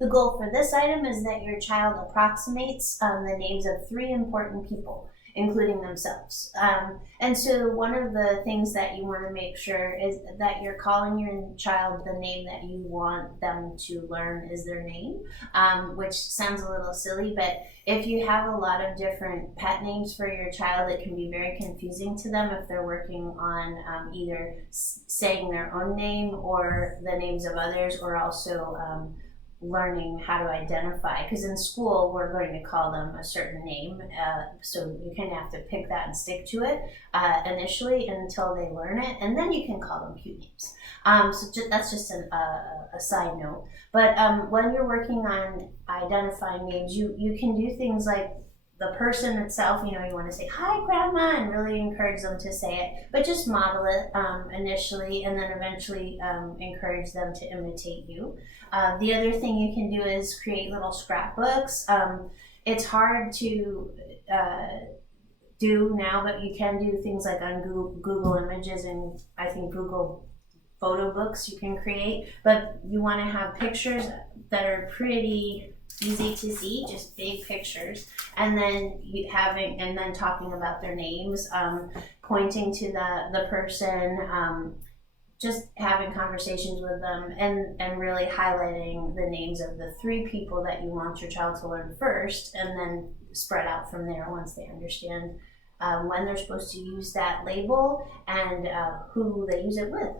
The goal for this item is that your child approximates the names of three important people, including themselves. And so one of the things that you want to make sure is that you're calling your child the name that you want them to learn is their name, which sounds a little silly, but if you have a lot of different pet names for your child, it can be very confusing to them if they're working on either saying their own name or the names of others, or also learning how to identify, because in school we're going to call them a certain name, so you kind of have to pick that and stick to it initially until they learn it, and then you can call them cute names. That's just a side note. But when you're working on identifying names, you can do things like the person itself, you want to say, "Hi, Grandma," and really encourage them to say it, but just model it initially, and then eventually encourage them to imitate you. The other thing you can do is create little scrapbooks. It's hard to do now, but you can do things like on Google Images, and I think Google photo books you can create, but you want to have pictures that are pretty easy to see, just big pictures, and then talking about their names, pointing to the person, just having conversations with them, and really highlighting the names of the three people that you want your child to learn first, and then spread out from there once they understand when they're supposed to use that label and who they use it with.